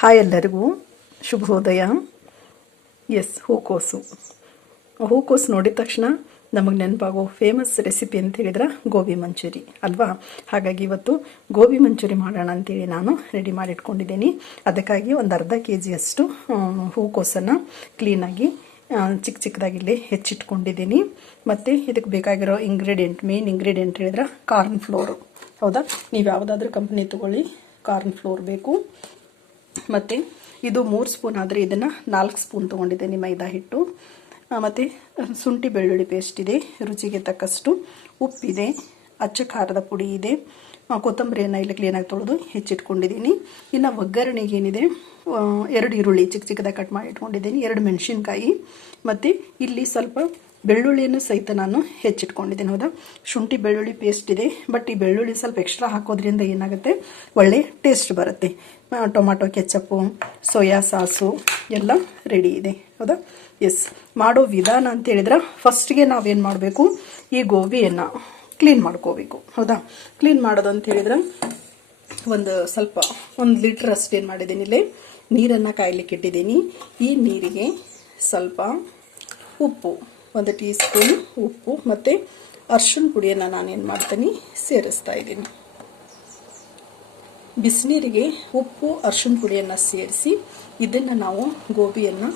Hi ಎಲ್ಲರಿಗೂ ಶುಭೋದಯ. ಹೂಕೋಸು ನೋಡಿದ ತಕ್ಷಣ ನಮಗೆ ನೆನಪಾಗೋ ಫೇಮಸ್ ರೆಸಿಪಿ ಅಂತ ಹೇಳಿದ್ರೆ ಗೋಬಿ ಮಂಚೂರಿ ಅಲ್ವಾ. ಹಾಗಾಗಿ ಇವತ್ತು ಗೋಬಿ ಮಂಚೂರಿ ಮಾಡೋಣ ಅಂತೇಳಿ ನಾನು ರೆಡಿ ಮಾಡಿಟ್ಕೊಂಡಿದ್ದೀನಿ. ಅದಕ್ಕಾಗಿ ಒಂದು ಅರ್ಧ KGಯಷ್ಟು ಹೂಕೋಸನ್ನು ಕ್ಲೀನಾಗಿ ಚಿಕ್ಕ ಚಿಕ್ಕದಾಗಿ ಇಲ್ಲಿ ಹೆಚ್ಚಿಟ್ಕೊಂಡಿದ್ದೀನಿ. ಮತ್ತು ಇದಕ್ಕೆ ಬೇಕಾಗಿರೋ ಮೇನ್ ಇಂಗ್ರೀಡಿಯೆಂಟ್ ಹೇಳಿದ್ರೆ ಕಾರ್ನ್ ಫ್ಲೋರು. ಹೌದಾ, ನೀವು ಯಾವುದಾದ್ರೂ ಕಂಪ್ನಿ ತೊಗೊಳ್ಳಿ, ಕಾರ್ನ್ ಫ್ಲೋರ್ ಬೇಕು. ಮತ್ತು ಇದು 3 ಸ್ಪೂನ್ ಆದರೆ ಇದನ್ನು 4 ಸ್ಪೂನ್ ತೊಗೊಂಡಿದ್ದೀನಿ ಮೈದಾ ಹಿಟ್ಟು. ಮತ್ತು ಶುಂಠಿ ಬೆಳ್ಳುಳ್ಳಿ ಪೇಸ್ಟ್ ಇದೆ, ರುಚಿಗೆ ತಕ್ಕಷ್ಟು ಉಪ್ಪಿದೆ, ಅಚ್ಚ ಖಾರದ ಪುಡಿ ಇದೆ, ಕೊತ್ತಂಬರಿಯನ್ನು ಇಲ್ಲಿ ಕ್ಲೀನಾಗಿ ತೊಳೆದು ಹೆಚ್ಚಿಟ್ಕೊಂಡಿದ್ದೀನಿ. ಇನ್ನು ಒಗ್ಗರಣೆಗೆ ಏನಿದೆ 2 ಈರುಳ್ಳಿ ಚಿಕ್ಕ ಚಿಕ್ಕದಾಗಿ ಕಟ್ ಮಾಡಿ ಇಟ್ಕೊಂಡಿದ್ದೀನಿ, 2 ಮೆಣಸಿನ್ಕಾಯಿ, ಮತ್ತು ಇಲ್ಲಿ ಸ್ವಲ್ಪ ಬೆಳ್ಳುಳ್ಳಿಯನ್ನು ಸಹಿತ ನಾನು ಹೆಚ್ಚಿಟ್ಕೊಂಡಿದ್ದೀನಿ. ಹೌದಾ, ಶುಂಠಿ ಬೆಳ್ಳುಳ್ಳಿ ಪೇಸ್ಟ್ ಇದೆ, ಬಟ್ ಈ ಬೆಳ್ಳುಳ್ಳಿ ಸ್ವಲ್ಪ ಎಕ್ಸ್ಟ್ರಾ ಹಾಕೋದ್ರಿಂದ ಏನಾಗುತ್ತೆ, ಒಳ್ಳೆ ಟೇಸ್ಟ್ ಬರುತ್ತೆ. ಟೊಮಾಟೊ ಕೆಚಪ್ಪು, ಸೋಯಾ ಸಾಸು ಎಲ್ಲ ರೆಡಿ ಇದೆ. ಹೌದಾ, ಮಾಡೋ ವಿಧಾನ ಅಂತ ಹೇಳಿದ್ರೆ ಫಸ್ಟ್ಗೆ ನಾವೇನು ಮಾಡಬೇಕು, ಈ ಗೋಬಿಯನ್ನು ಕ್ಲೀನ್ ಮಾಡ್ಕೋಬೇಕು. ಹೌದಾ, ಕ್ಲೀನ್ ಮಾಡೋದು ಅಂತ ಹೇಳಿದ್ರೆ ಸ್ವಲ್ಪ 1 ಲೀಟ್ರ್ ಅಷ್ಟು ಏನು ಮಾಡಿದ್ದೀನಿ, ಇಲ್ಲಿ ನೀರನ್ನು ಕಾಯ್ಲಿಕ್ಕೆ ಇಟ್ಟಿದ್ದೀನಿ. ಈ ನೀರಿಗೆ ಸ್ವಲ್ಪ ಉಪ್ಪು, 1 ಟೀ ಸ್ಪೂನ್ ಉಪ್ಪು ಮತ್ತು ಅರಿಶಿಣ ಪುಡಿಯನ್ನು ನಾನೇನು ಮಾಡ್ತೀನಿ ಸೇರಿಸ್ತಾ ಇದ್ದೀನಿ. ಬಿಸಿನೀರಿಗೆ ಉಪ್ಪು ಅರಿಶಿಣ ಪುಡಿಯನ್ನು ಸೇರಿಸಿ ಇದನ್ನು ನಾವು ಗೋಬಿಯನ್ನು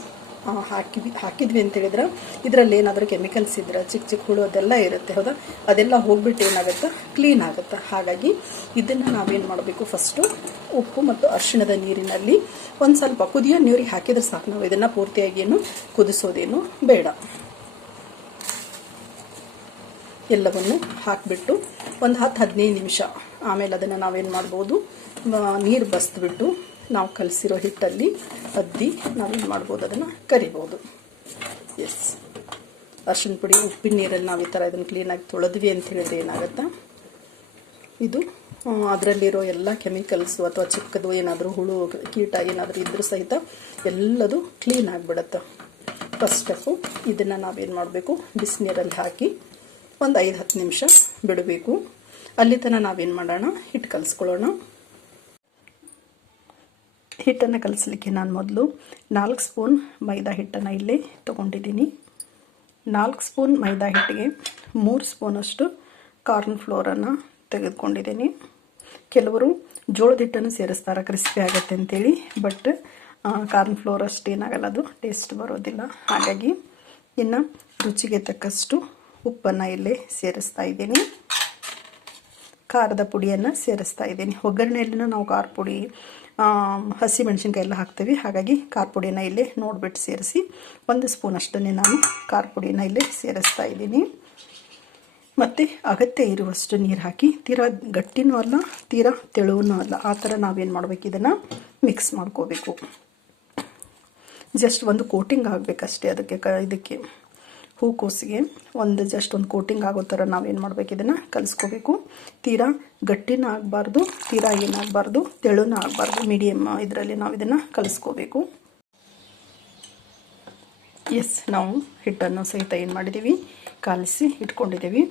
ಹಾಕಿದ್ವಿ ಅಂತ ಹೇಳಿದ್ರೆ ಇದರಲ್ಲಿ ಏನಾದರೂ ಕೆಮಿಕಲ್ಸ್ ಇದ್ರೆ ಚಿಕ್ಕ ಚಿಕ್ಕ ಹುಳು ಅದೆಲ್ಲ ಇರುತ್ತೆ. ಹೌದಾ, ಅದೆಲ್ಲ ಹೋಗ್ಬಿಟ್ಟು ಏನಾಗುತ್ತೆ, ಕ್ಲೀನ್ ಆಗುತ್ತೆ. ಹಾಗಾಗಿ ಇದನ್ನು ನಾವೇನು ಮಾಡಬೇಕು, ಫಸ್ಟು ಉಪ್ಪು ಮತ್ತು ಅರಿಶಿಣದ ನೀರಿನಲ್ಲಿ ಒಂದು ಸ್ವಲ್ಪ ಕುದಿಯೋ ನೀರಿಗೆ ಹಾಕಿದ್ರೆ ಸಾಕು. ನಾವು ಇದನ್ನು ಪೂರ್ತಿಯಾಗೇನು ಕುದಿಸೋದೇನು ಬೇಡ. ಎಲ್ಲವನ್ನು ಹಾಕಿಬಿಟ್ಟು ಒಂದು 10-15 ನಿಮಿಷ ಆಮೇಲೆ ಅದನ್ನು ನಾವೇನು ಮಾಡ್ಬೋದು, ನೀರು ಬಸ್ದುಬಿಟ್ಟು ನಾವು ಕಲಸಿರೋ ಹಿಟ್ಟಲ್ಲಿ ಅದ್ದಿ ನಾವೇನು ಮಾಡ್ಬೋದು, ಅದನ್ನು ಕರಿಬೋದು. ಅರಿಶಿಣ ಪುಡಿ ಉಪ್ಪಿನ ನೀರಲ್ಲಿ ನಾವು ಈ ಥರ ಇದನ್ನು ಕ್ಲೀನಾಗಿ ತೊಳೆದ್ವಿ ಅಂತ ಹೇಳಿದ್ರೆ ಏನಾಗುತ್ತೆ, ಇದು ಅದರಲ್ಲಿರೋ ಎಲ್ಲ ಕೆಮಿಕಲ್ಸು ಅಥವಾ ಚಿಕ್ಕದು ಏನಾದರೂ ಹುಳು ಕೀಟ ಏನಾದರೂ ಇದ್ರೂ ಸಹಿತ ಎಲ್ಲದು ಕ್ಲೀನ್ ಆಗಿಬಿಡುತ್ತೆ. ಫಸ್ಟ್ ಸ್ಟೆಪ್ಪು ಇದನ್ನು ನಾವೇನು ಮಾಡಬೇಕು, ಬಿಸಿನೀರಲ್ಲಿ ಹಾಕಿ ಒಂದು 5-10 ನಿಮಿಷ ಬಿಡಬೇಕು. ಅಲ್ಲಿ ತನಕ ನಾವೇನು ಮಾಡೋಣ, ಹಿಟ್ಟು ಕಲಿಸ್ಕೊಳ್ಳೋಣ. ಹಿಟ್ಟನ್ನು ಕಲಿಸ್ಲಿಕ್ಕೆ ನಾನು ಮೊದಲು 4 ಸ್ಪೂನ್ ಮೈದಾ ಹಿಟ್ಟನ್ನು ಇಲ್ಲಿ ತೊಗೊಂಡಿದ್ದೀನಿ. 4 ಸ್ಪೂನ್ ಮೈದಾ ಹಿಟ್ಟಿಗೆ 3 ಸ್ಪೂನಷ್ಟು ಕಾರ್ನ್ ಫ್ಲೋರನ್ನು ತೆಗೆದುಕೊಂಡಿದ್ದೀನಿ. ಕೆಲವರು ಜೋಳದ ಹಿಟ್ಟನ್ನು ಸೇರಿಸ್ತಾರೆ ಕ್ರಿಸ್ಪಿ ಆಗುತ್ತೆ ಅಂತೇಳಿ, ಬಟ್ ಕಾರ್ನ್ ಫ್ಲೋರ್ ಅಷ್ಟು ಏನಾಗಲ್ಲ, ಅದು ಟೇಸ್ಟ್ ಬರೋದಿಲ್ಲ. ಹಾಗಾಗಿ ಇನ್ನು ರುಚಿಗೆ ತಕ್ಕಷ್ಟು ಉಪ್ಪನ್ನು ಇಲ್ಲಿ ಸೇರಿಸ್ತಾ ಇದ್ದೀನಿ, ಖಾರದ ಪುಡಿಯನ್ನು ಸೇರಿಸ್ತಾ ಇದ್ದೀನಿ. ಒಗ್ಗರಣೆಯಲ್ಲಿನೂ ನಾವು ಖಾರ ಪುಡಿ, ಹಸಿ ಮೆಣಸಿನ್ಕಾಯಿ ಎಲ್ಲ ಹಾಕ್ತೀವಿ. ಹಾಗಾಗಿ ಖಾರ ಪುಡಿಯನ್ನು ಇಲ್ಲಿ ನೋಡಿಬಿಟ್ಟು ಸೇರಿಸಿ 1 ಸ್ಪೂನ್ ಅಷ್ಟನ್ನೇ ನಾನು ಖಾರ ಪುಡಿಯನ್ನು ಇಲ್ಲಿ ಸೇರಿಸ್ತಾ ಇದ್ದೀನಿ. ಮತ್ತು ಅಗತ್ಯ ಇರುವಷ್ಟು ನೀರು ಹಾಕಿ, ತೀರಾ ಗಟ್ಟಿನೂ ಅಲ್ಲ ತೀರಾ ತೆಳುವೂ ಅಲ್ಲ, ಆ ಥರ ನಾವೇನು ಮಾಡಬೇಕು, ಇದನ್ನು ಮಿಕ್ಸ್ ಮಾಡ್ಕೋಬೇಕು. ಜಸ್ಟ್ ಒಂದು ಕೋಟಿಂಗ್ ಆಗಬೇಕಷ್ಟೇ ಇದಕ್ಕೆ ಹೂಕೋಸಿಗೆ ಜಸ್ಟ್ ಒಂದು ಕೋಟಿಂಗ್ ಆಗೋ ಥರ ನಾವೇನು ಮಾಡಬೇಕು, ಇದನ್ನು ಕಲಿಸ್ಕೋಬೇಕು. ತೀರಾ ಗಟ್ಟಿನೂ ಆಗಬಾರ್ದು, ತೀರಾ ಏನಾಗಬಾರ್ದು, ತೆಳುನೂ ಆಗಬಾರ್ದು, ಮೀಡಿಯಮ್ ಇದರಲ್ಲಿ ನಾವು ಇದನ್ನು ಕಲಿಸ್ಕೋಬೇಕು. ನಾವು ಹಿಟ್ಟನ್ನು ಸಹಿತ ಏನು ಮಾಡಿದ್ದೀವಿ, ಕಲಿಸಿ ಇಟ್ಕೊಂಡಿದ್ದೀವಿ.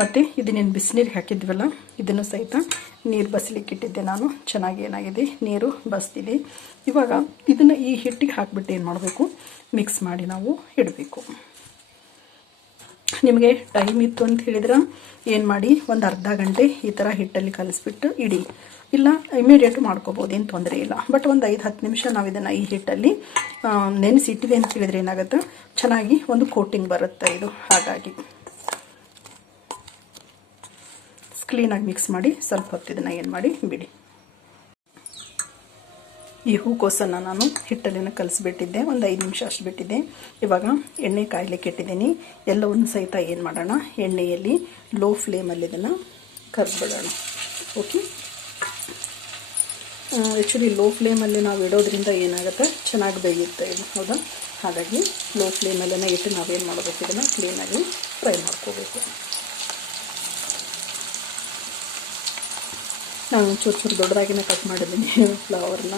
ಮತ್ತು ಇದನ್ನೇನು ಬಿಸಿನೀರಿಗೆ ಹಾಕಿದ್ವಲ್ಲ, ಇದನ್ನು ಸಹಿತ ನೀರು ಬಸ್ಲಿಕ್ಕೆ ಇಟ್ಟಿದ್ದೆ ನಾನು. ಚೆನ್ನಾಗಿ ಏನಾಗಿದೆ, ನೀರು ಬಸ್ತಿದೆ. ಇವಾಗ ಇದನ್ನು ಈ ಹಿಟ್ಟಿಗೆ ಹಾಕಿಬಿಟ್ಟು ಏನು ಮಾಡಬೇಕು, ಮಿಕ್ಸ್ ಮಾಡಿ ನಾವು ಇಡಬೇಕು. ನಿಮಗೆ ಟೈಮ್ ಇತ್ತು ಅಂತ ಹೇಳಿದ್ರೆ ಏನು ಮಾಡಿ, ಒಂದು ಅರ್ಧ ಗಂಟೆ ಈ ಥರ ಹಿಟ್ಟಲ್ಲಿ ಕಲಿಸ್ಬಿಟ್ಟು ಇಡಿ, ಇಲ್ಲ ಇಮಿಡಿಯೇಟ್ ಮಾಡ್ಕೋಬೋದು, ಏನು ತೊಂದರೆ ಇಲ್ಲ. ಬಟ್ ಒಂದು 5-10 ನಿಮಿಷ ನಾವು ಇದನ್ನು ಈ ಹಿಟ್ಟಲ್ಲಿ ನೆನೆಸಿಟ್ಟಿವೆ ಅಂತ ಹೇಳಿದ್ರೆ ಏನಾಗುತ್ತೆ, ಚೆನ್ನಾಗಿ ಒಂದು ಕೋಟಿಂಗ್ ಬರುತ್ತೆ ಇದು. ಹಾಗಾಗಿ ಕ್ಲೀನಾಗಿ ಮಿಕ್ಸ್ ಮಾಡಿ ಸ್ವಲ್ಪ ಹೊತ್ತು ಇದನ್ನು ಏನು ಮಾಡಿ ಬಿಡಿ. ಈ ಹೂಕೋಸನ್ನು ನಾನು ಹಿಟ್ಟಲ್ಲಿನ ಕಲಿಸ್ಬಿಟ್ಟಿದ್ದೆ, ಒಂದು 5 ನಿಮಿಷ ಅಷ್ಟು ಬಿಟ್ಟಿದ್ದೆ. ಇವಾಗ ಎಣ್ಣೆ ಕಾಯ್ಲಿಕ್ಕೆ ಇಟ್ಟಿದ್ದೀನಿ. ಎಲ್ಲವನ್ನು ಸಹಿತ ಏನು ಮಾಡೋಣ, ಎಣ್ಣೆಯಲ್ಲಿ ಲೋ ಫ್ಲೇಮಲ್ಲಿ ಇದನ್ನು ಕರಿಸ್ಬಿಡೋಣ. ಓಕೆ, ಆ್ಯಕ್ಚುಲಿ ಲೋ ಫ್ಲೇಮಲ್ಲಿ ನಾವು ಇಡೋದ್ರಿಂದ ಏನಾಗುತ್ತೆ, ಚೆನ್ನಾಗಿ ಬೇಯುತ್ತೆ ಇದು. ಹೌದಾ, ಹಾಗಾಗಿ ಲೋ ಫ್ಲೇಮಲ್ಲೇ ಇಟ್ಟು ನಾವೇನು ಮಾಡಬೇಕು, ಇದನ್ನು ಕ್ಲೀನಾಗಿ ಫ್ರೈ ಮಾಡ್ಕೋಬೇಕು. ನಾನು ಚೂರು ದೊಡ್ಡದಾಗಿನ ಕಟ್ ಮಾಡಿದ್ದೀನಿ ಫ್ಲವರ್ನ.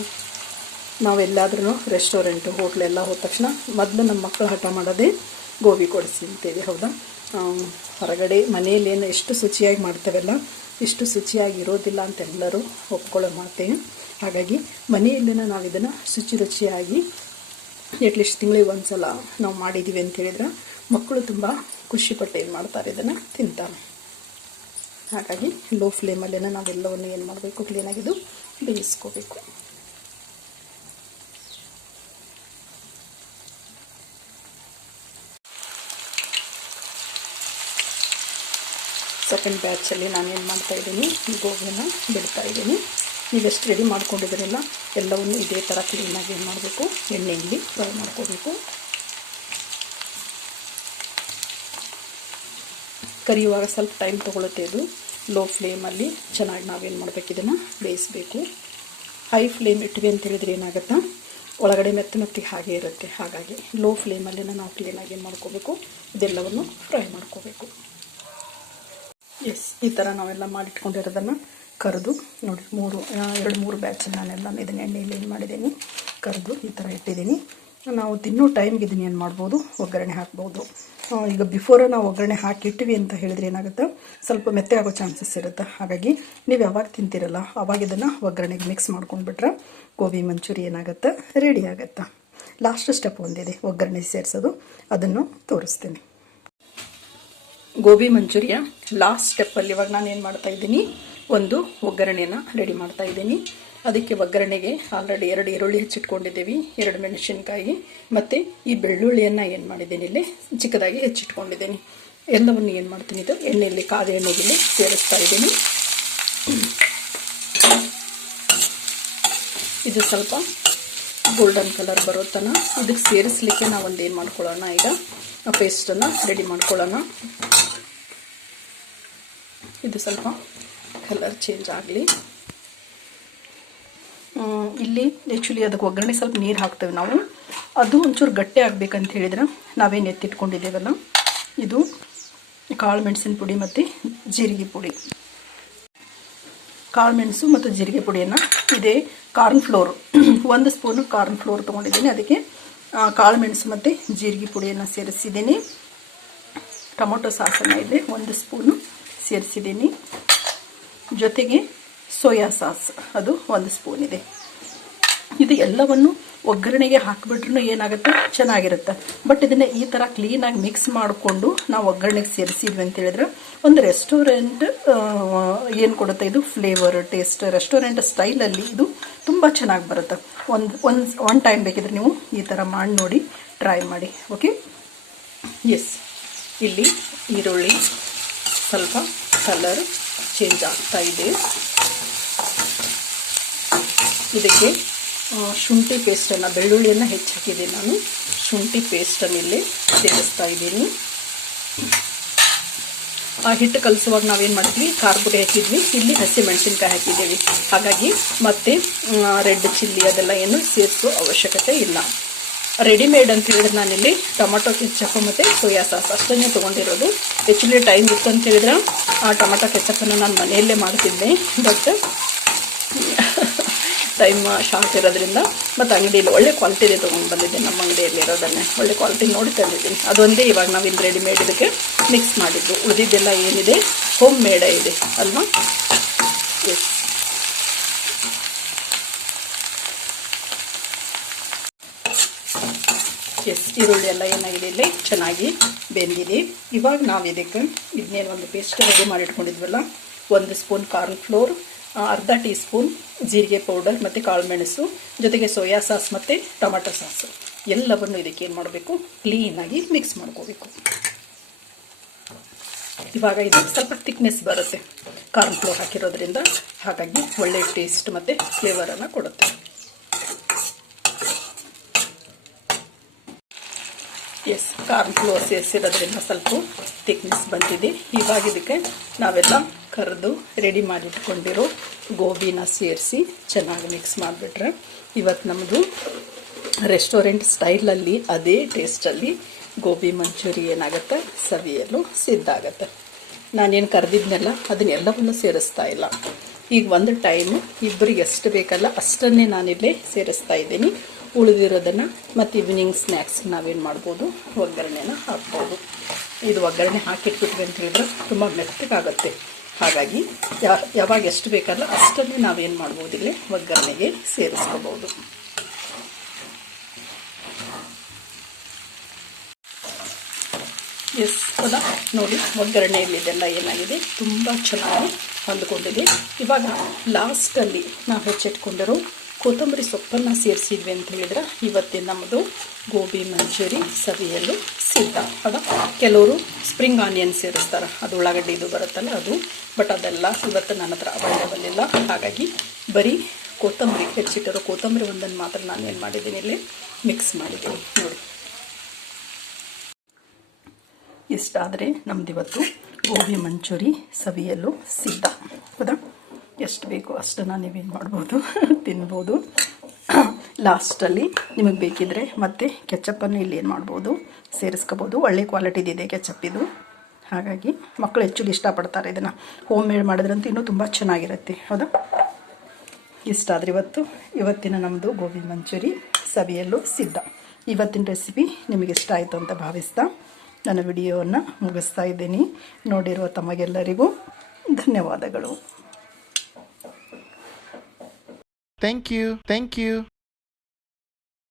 ನಾವೆಲ್ಲಾದ್ರೂ ರೆಸ್ಟೋರೆಂಟು ಹೋಟ್ಲೆಲ್ಲ ಹೋದ ತಕ್ಷಣ ಮೊದಲು ನಮ್ಮ ಮಕ್ಕಳು ಹಠ ಮಾಡೋದೇ ಗೋಬಿ ಕೊಡಿಸಿ ಅಂತೇಳಿ. ಹೌದಾ, ಹೊರಗಡೆ ಮನೆಯಲ್ಲಿ ಏನು ಎಷ್ಟು ಶುಚಿಯಾಗಿ ಮಾಡ್ತೇವಲ್ಲ ಇಷ್ಟು ಶುಚಿಯಾಗಿ ಇರೋದಿಲ್ಲ ಅಂತ ಎಲ್ಲರೂ ಒಪ್ಕೊಳ್ಳೋ ಮಾತೇ. ಹಾಗಾಗಿ ಮನೆಯಲ್ಲಿನ ನಾವು ಇದನ್ನು ರುಚಿಯಾಗಿ ಅಟ್ಲೀಸ್ಟ್ ತಿಂಗಳಿಗೆ ಒಂದು ಸಲ ನಾವು ಮಾಡಿದ್ದೀವಿ ಅಂತ ಹೇಳಿದ್ರೆ ಮಕ್ಕಳು ತುಂಬ ಖುಷಿಪಟ್ಟು ಏನು ಮಾಡ್ತಾರೆ, ಇದನ್ನು ತಿಂತಾರೆ. ಹಾಗಾಗಿ ಲೋ ಫ್ಲೇಮಲ್ಲೇನ ನಾವೆಲ್ಲವನ್ನು ಏನು ಮಾಡಬೇಕು, ಕ್ಲೀನಾಗಿದ್ದು ಬೇಯಿಸ್ಕೋಬೇಕು. ಸೆಕೆಂಡ್ ಬ್ಯಾಚಲ್ಲಿ ನಾನೇನು ಮಾಡ್ತಾಯಿದ್ದೀನಿ, ಗೋಬಿನ ಬಿಡ್ತಾಯಿದ್ದೀನಿ. ನೀವೆಷ್ಟು ರೆಡಿ ಮಾಡ್ಕೊಂಡಿದ್ದೀರಲ್ಲ ಎಲ್ಲವನ್ನು ಇದೇ ಥರ ಕ್ಲೀನಾಗಿ ಏನು ಮಾಡಬೇಕು, ಎಣ್ಣೆಯಲ್ಲಿ ಫ್ರೈ ಮಾಡ್ಕೋಬೇಕು. ಕರಿಯುವಾಗ ಸ್ವಲ್ಪ ಟೈಮ್ ತೊಗೊಳುತ್ತೆ. ಇದು ಲೋ ಫ್ಲೇಮಲ್ಲಿ ಚೆನ್ನಾಗಿ ನಾವೇನು ಮಾಡಬೇಕು, ಇದನ್ನು ಬೇಯಿಸಬೇಕು. ಹೈ ಫ್ಲೇಮ್ ಇಟ್ವಿ ಅಂತ ಹೇಳಿದ್ರೆ ಏನಾಗುತ್ತಾ, ಒಳಗಡೆ ಮೆತ್ತಿಗೆ ಹಾಗೆ ಇರುತ್ತೆ. ಹಾಗಾಗಿ ಲೋ ಫ್ಲೇಮಲ್ಲಿ ನಾವು ಕ್ಲೀನಾಗಿ ಏನು ಮಾಡ್ಕೋಬೇಕು, ಇದೆಲ್ಲವನ್ನು ಫ್ರೈ ಮಾಡ್ಕೋಬೇಕು. ಈ ಥರ ನಾವೆಲ್ಲ ಮಾಡಿಟ್ಕೊಂಡಿರೋದನ್ನು ಕರೆದು ನೋಡಿ, 2-3 ಬ್ಯಾಚ್ ನಾನೆಲ್ಲ ಇದನ್ನು ಎಣ್ಣೆಯಲ್ಲಿ ಏನು ಮಾಡಿದ್ದೀನಿ, ಕರೆದು ಈ ಥರ ಇಟ್ಟಿದ್ದೀನಿ. ನಾವು ತಿನ್ನೋ ಟೈಮ್ಗೆ ಇದನ್ನು ಏನು ಮಾಡ್ಬೋದು, ಒಗ್ಗರಣೆ ಹಾಕ್ಬೋದು. ಈಗ ಬಿಫೋರ ನಾವು ಒಗ್ಗರಣೆ ಹಾಕಿಟ್ಟಿವಿ ಅಂತ ಹೇಳಿದ್ರೆ ಏನಾಗುತ್ತೆ, ಸ್ವಲ್ಪ ಮೆತ್ತೆ ಆಗೋ ಚಾನ್ಸಸ್ ಇರುತ್ತೆ. ಹಾಗಾಗಿ ನೀವು ಯಾವಾಗ ತಿಂತೀರಲ್ಲ ಆವಾಗ ಇದನ್ನು ಒಗ್ಗರಣೆಗೆ ಮಿಕ್ಸ್ ಮಾಡ್ಕೊಂಡ್ಬಿಟ್ರೆ ಗೋಬಿ ಮಂಚೂರಿ ಏನಾಗುತ್ತೆ, ರೆಡಿ ಆಗುತ್ತೆ. ಲಾಸ್ಟ್ ಸ್ಟೆಪ್ ಒಂದಿದೆ, ಒಗ್ಗರಣೆ ಸೇರಿಸೋದು, ಅದನ್ನು ತೋರಿಸ್ತೀನಿ. ಗೋಬಿ ಮಂಚೂರಿಯ ಲಾಸ್ಟ್ ಸ್ಟೆಪ್ಪಲ್ಲಿ ಇವಾಗ ನಾನು ಏನು ಮಾಡ್ತಾಯಿದ್ದೀನಿ, ಒಂದು ಒಗ್ಗರಣೆಯನ್ನು ರೆಡಿ ಮಾಡ್ತಾಯಿದ್ದೀನಿ. ಅದಕ್ಕೆ ಒಗ್ಗರಣೆಗೆ ಆಲ್ರೆಡಿ 2 ಈರುಳ್ಳಿ ಹೆಚ್ಚಿಟ್ಕೊಂಡಿದ್ದೀವಿ, 2 ಮೆಣಸಿನ್ಕಾಯಿ ಮತ್ತು ಈ ಬೆಳ್ಳುಳ್ಳಿಯನ್ನು ಏನು ಮಾಡಿದ್ದೀನಿ, ಇಲ್ಲಿ ಚಿಕ್ಕದಾಗಿ ಹೆಚ್ಚಿಟ್ಕೊಂಡಿದ್ದೀನಿ. ಎಲ್ಲವನ್ನು ಏನು ಮಾಡ್ತೀನಿ, ಇದು ಎಣ್ಣೆಯಲ್ಲಿ ಕಾದ ಎಣ್ಣೆಯಲ್ಲಿ ಸೇರಿಸ್ತಾ ಇದ್ದೀನಿ. ಇದು ಸ್ವಲ್ಪ ಗೋಲ್ಡನ್ ಕಲರ್ ಬರೋ ತನಕ ಇದಕ್ಕೆ ಸೇರಿಸಲಿಕ್ಕೆ ನಾವೊಂದು ಏನು ಮಾಡ್ಕೊಳ್ಳೋಣ, ಈಗ ಪೇಸ್ಟನ್ನು ರೆಡಿ ಮಾಡ್ಕೊಳ್ಳೋಣ. ಇದು ಸ್ವಲ್ಪ ಕಲರ್ ಚೇಂಜ್ ಆಗಲಿ. ಇಲ್ಲಿ ಆ್ಯಕ್ಚುಲಿ ಅದಕ್ಕೆ ಒಗ್ಗರಣೆ ಸ್ವಲ್ಪ ನೀರು ಹಾಕ್ತೇವೆ ನಾವು. ಅದು ಒಂಚೂರು ಗಟ್ಟಿ ಆಗಬೇಕಂತ ಹೇಳಿದ್ರೆ ನಾವೇನು ಎತ್ತಿಟ್ಕೊಂಡಿದ್ದೇವಲ್ಲ, ಇದು ಕಾಳು ಮೆಣಸಿನ ಪುಡಿ ಮತ್ತು ಜೀರಿಗೆ ಪುಡಿ, ಕಾಳು ಮೆಣಸು ಮತ್ತು ಜೀರಿಗೆ ಪುಡಿಯನ್ನು ಇದೇ corn floor 1 spoon corn flour ತೊಗೊಂಡಿದ್ದೀನಿ. ಅದಕ್ಕೆ ಕಾಳು ಮೆಣಸು ಮತ್ತು ಜೀರಿಗೆ ಪುಡಿಯನ್ನು ಸೇರಿಸಿದ್ದೀನಿ. ಟೊಮೊಟೊ ಸಾಸನ್ನು ಇದೆ 1 ಸ್ಪೂನು ಸೇರಿಸಿದ್ದೀನಿ. ಜೊತೆಗೆ ಸೋಯಾ ಸಾಸ್ ಅದು 1 ಸ್ಪೂನ್ ಇದೆ. ಇದು ಎಲ್ಲವನ್ನು ಒಗ್ಗರಣೆಗೆ ಹಾಕಿಬಿಟ್ರೂ ಏನಾಗುತ್ತೆ, ಚೆನ್ನಾಗಿರುತ್ತೆ. ಬಟ್ ಇದನ್ನು ಈ ಥರ ಕ್ಲೀನಾಗಿ ಮಿಕ್ಸ್ ಮಾಡಿಕೊಂಡು ನಾವು ಒಗ್ಗರಣೆಗೆ ಸೇರಿಸಿದ್ವಿ ಅಂತ ಹೇಳಿದ್ರೆ ಒಂದು ರೆಸ್ಟೋರೆಂಟ್ ಏನು ಕೊಡುತ್ತೆ, ಇದು ಫ್ಲೇವರ್ ಟೇಸ್ಟ್ ರೆಸ್ಟೋರೆಂಟ್ ಸ್ಟೈಲಲ್ಲಿ ಇದು ತುಂಬ ಚೆನ್ನಾಗಿ ಬರುತ್ತೆ. ಒಂದು ಟೈಮ್ ಬೇಕಿದ್ರೆ ನೀವು ಈ ಥರ ಮಾಡಿ ನೋಡಿ, ಟ್ರೈ ಮಾಡಿ. ಓಕೆ, ಇಲ್ಲಿ ಈರುಳ್ಳಿ ಸ್ವಲ್ಪ ಕಲರ್ ಚೇಂಜ್ ಆಗ್ತಾ ಇದೆ. ಇದಕ್ಕೆ ಶುಂಠಿ ಪೇಸ್ಟನ್ನು, ಬೆಳ್ಳುಳ್ಳಿಯನ್ನು ಹೆಚ್ಚಾಕಿದ್ದೀನಿ ನಾನು. ಶುಂಠಿ ಪೇಸ್ಟನ್ನು ಇಲ್ಲಿ ಸೇರಿಸ್ತಾ ಇದ್ದೀನಿ. ಆ ಹಿಟ್ಟು ಕಲಿಸುವಾಗ ನಾವೇನು ಮಾಡಿದ್ವಿ, ಖಾರ ಪುಡಿ ಹಾಕಿದ್ವಿ, ಇಲ್ಲಿ ಹಸಿ ಮೆಣಸಿನ್ಕಾಯಿ ಹಾಕಿದ್ದೀವಿ. ಹಾಗಾಗಿ ಮತ್ತೆ ರೆಡ್ ಚಿಲ್ಲಿ ಅದೆಲ್ಲ ಏನು ಸೇರಿಸೋ ಅವಶ್ಯಕತೆ ಇಲ್ಲ. ರೆಡಿಮೇಡ್ ಅಂತ ಹೇಳಿದ್ರೆ ನಾನಿಲ್ಲಿ ಟೊಮೊಟೊ ಕೆಚಪ್ ಮತ್ತು ಸೋಯಾ ಸಾಸ್ ಅಷ್ಟನ್ನೇ ತೊಗೊಂಡಿರೋದು. ಆ್ಯಕ್ಚುಲಿ ಟೈಮ್ ಇತ್ತು ಅಂತ ಹೇಳಿದ್ರೆ ಆ ಟೊಮೊಟೊ ಕೆಚಪ್ಪನ್ನು ನಾನು ಮನೆಯಲ್ಲೇ ಮಾಡ್ತಿದ್ದೆ. ಬಟ್ ಟೈಮ್ ಶಾರ್ಟ್ ಇರೋದ್ರಿಂದ ಮತ್ತು ಅಂಗಡಿಯಲ್ಲಿ ಒಳ್ಳೆ ಕ್ವಾಲಿಟಿದೇ ತೊಗೊಂಡು ಬಂದಿದ್ದೆ. ನಮ್ಮ ಅಂಗಡಿಯಲ್ಲಿ ಇರೋದನ್ನೇ ಒಳ್ಳೆ ಕ್ವಾಲಿಟಿ ನೋಡಿ ತಂದಿದ್ದೀನಿ. ಅದೊಂದೇ ಇವಾಗ ನಾವು ಇಲ್ಲಿ ರೆಡಿಮೇಡ್ ಇದಕ್ಕೆ ಮಿಕ್ಸ್ ಮಾಡಿದ್ದು. ಉಳಿದಿದ್ದೆಲ್ಲ ಏನಿದೆ ಹೋಮ್ ಮೇಡೇ ಇದೆ ಅಲ್ವಾ. ಈರುಳ್ಳಿ ಎಲ್ಲ ಏನಾಗಿದೆ, ಇಲ್ಲಿ ಚೆನ್ನಾಗಿ ಬೆಂದಿದೆ. ಇವಾಗ ನಾವು ಇದಕ್ಕೆ ಇದನ್ನೇನು ಒಂದು ಪೇಸ್ಟ್ ರೆಡಿ ಮಾಡಿಟ್ಕೊಂಡಿದ್ವಲ್ಲ, 1 ಸ್ಪೂನ್ ಕಾರ್ನ್ ಫ್ಲೋರ್, ಅರ್ಧ ಟೀ ಸ್ಪೂನ್ ಜೀರಿಗೆ ಪೌಡರ್ ಮತ್ತು ಕಾಳು ಮೆಣಸು, ಜೊತೆಗೆ ಸೋಯಾ ಸಾಸ್ ಮತ್ತು ಟೊಮೆಟೊ ಸಾಸು ಎಲ್ಲವನ್ನು ಇದಕ್ಕೆ ಏನು ಮಾಡಬೇಕು, ಕ್ಲೀನಾಗಿ ಮಿಕ್ಸ್ ಮಾಡ್ಕೋಬೇಕು. ಇವಾಗ ಇದು ಸ್ವಲ್ಪ ಥಿಕ್ನೆಸ್ ಬರುತ್ತೆ ಕಾರ್ನ್ ಫ್ಲೋರ್ ಹಾಕಿರೋದ್ರಿಂದ. ಹಾಗಾಗಿ ಒಳ್ಳೆ ಟೇಸ್ಟ್ ಮತ್ತು ಫ್ಲೇವರನ್ನು ಕೊಡುತ್ತೆ. ಕಾರ್ನ್ ಫ್ಲೋರ್ ಸೇರಿಸಿರೋದ್ರಿಂದ ಸ್ವಲ್ಪ ಥಿಕ್ನೆಸ್ ಬಂದಿದೆ. ಇವಾಗ ಇದಕ್ಕೆ ನಾವೆಲ್ಲ ಕರೆದು ರೆಡಿ ಮಾಡಿಟ್ಕೊಂಡಿರೋ ಗೋಬಿನ ಸೇರಿಸಿ ಚೆನ್ನಾಗಿ ಮಿಕ್ಸ್ ಮಾಡಿಬಿಟ್ರೆ ಇವತ್ತು ನಮ್ಮದು ರೆಸ್ಟೋರೆಂಟ್ ಸ್ಟೈಲಲ್ಲಿ ಅದೇ ಟೇಸ್ಟಲ್ಲಿ ಗೋಬಿ ಮಂಚೂರಿ ಏನಾಗುತ್ತೆ, ಸವಿಯಲು ಸಿದ್ಧ ಆಗುತ್ತೆ. ನಾನೇನು ಕರೆದಿದ್ನೆಲ್ಲ ಅದನ್ನೆಲ್ಲವನ್ನು ಸೇರಿಸ್ತಾ ಇಲ್ಲ. ಈಗ ಒಂದು ಟೈಮು ಇಬ್ಬರಿಗೆ ಎಷ್ಟು ಬೇಕಲ್ಲ ಅಷ್ಟನ್ನೇ ನಾನಿಲ್ಲೇ ಸೇರಿಸ್ತಾ ಇದ್ದೀನಿ. ಉಳಿದಿರೋದನ್ನು ಮತ್ತು ಈವ್ನಿಂಗ್ ಸ್ನ್ಯಾಕ್ಸ್ ನಾವೇನು ಮಾಡ್ಬೋದು, ಒಗ್ಗರಣೆನ ಹಾಕ್ಬೋದು. ಇದು ಒಗ್ಗರಣೆ ಹಾಕಿಟ್ಬಿಟ್ವಿ ಅಂತ ಹೇಳಿದ್ರೆ ತುಂಬ ಮೆತ್ತಗಾಗುತ್ತೆ. ಹಾಗಾಗಿ ಯಾವಾಗ ಎಷ್ಟು ಬೇಕಲ್ಲ ಅಷ್ಟನ್ನೇ ನಾವೇನು ಮಾಡ್ಬೋದು, ಇಲ್ಲಿ ಒಗ್ಗರಣೆಗೆ ಸೇರಿಸ್ಕೋಬೋದು. ಎಸ್ ಹೌದಾ, ನೋಡಿ ಒಗ್ಗರಣೆಯಲ್ಲಿ ಇದೆಲ್ಲ ಏನಾಗಿದೆ, ತುಂಬ ಚೆನ್ನಾಗಿ ಹೊಂದ್ಕೊಂಡಿದೆ. ಇವಾಗ ಲಾಸ್ಟಲ್ಲಿ ನಾವು ಹೆಚ್ಚಿಟ್ಕೊಂಡಿರೋ ಕೊತ್ತಂಬರಿ ಸೊಪ್ಪನ್ನು ಸೇರಿಸಿದ್ವಿ ಅಂತ ಹೇಳಿದ್ರೆ ಇವತ್ತಿನ ನಮ್ಮದು ಗೋಬಿ ಮಂಚೂರಿ ಸವಿಯಲು ಸಿದ್ಧ. ಹೌದಾ, ಕೆಲವರು ಸ್ಪ್ರಿಂಗ್ ಆನಿಯನ್ ಸೇರಿಸ್ತಾರೆ, ಅದು ಉಳ್ಳಾಗಡ್ಡಿ ಇದು ಬರುತ್ತಲ್ಲ ಅದು, ಬಟ್ ಅದೆಲ್ಲ ಇವತ್ತು ನನ್ನ ಹತ್ರ ಅವೈಲೇಬಲ್ ಇಲ್ಲ. ಹಾಗಾಗಿ ಬರೀ ಕೊತ್ತಂಬರಿ, ಹೆಚ್ಚಿಟ್ಟಿರೋ ಕೊತ್ತಂಬರಿ ಒಂದನ್ನು ಮಾತ್ರ ನಾನು ಏನು ಮಾಡಿದ್ದೀನಿ, ಇಲ್ಲಿ ಮಿಕ್ಸ್ ಮಾಡಿದ್ದೀನಿ ನೋಡಿ. ಇಷ್ಟಾದರೆ ನಮ್ಮದಿವತ್ತು ಗೋಬಿ ಮಂಚೂರಿ ಸವಿಯಲು ಸಿದ್ಧ. ಹೌದಾ, ಎಷ್ಟು ಬೇಕು ಅಷ್ಟನ್ನು ನೀವೇನು ಮಾಡ್ಬೋದು, ತಿನ್ಬೋದು. ಲಾಸ್ಟಲ್ಲಿ ನಿಮಗೆ ಬೇಕಿದ್ದರೆ ಮತ್ತೆ ಕೆಚಪ್ಪನ್ನು ಇಲ್ಲಿ ಏನು ಮಾಡ್ಬೋದು, ಸೇರಿಸ್ಕೋಬೋದು. ಒಳ್ಳೆ ಕ್ವಾಲಿಟಿದಿದೆ ಕೆಚಪ್ ಇದು. ಹಾಗಾಗಿ ಮಕ್ಕಳು ಹೆಚ್ಚು ಇಷ್ಟಪಡ್ತಾರೆ ಇದನ್ನು. ಹೋಮ್ ಮೇಡ್ ಮಾಡಿದ್ರಂತೂ ಇನ್ನೂ ತುಂಬ ಚೆನ್ನಾಗಿರುತ್ತೆ. ಹೌದಾ, ಇಷ್ಟಾದರೆ ಇವತ್ತಿನ ನಮ್ಮದು ಗೋಬಿ ಮಂಚೂರಿ ಸವಿಯಲು ಸಿದ್ಧ. ಇವತ್ತಿನ ರೆಸಿಪಿ ನಿಮಗೆ ಇಷ್ಟ ಆಯಿತು ಅಂತ ಭಾವಿಸ್ತಾ ನನ್ನ ವಿಡಿಯೋವನ್ನು ಮುಗಿಸ್ತಾ ಇದ್ದೀನಿ. ನೋಡಿರುವ ತಮಗೆಲ್ಲರಿಗೂ ಧನ್ಯವಾದಗಳು. Thank you.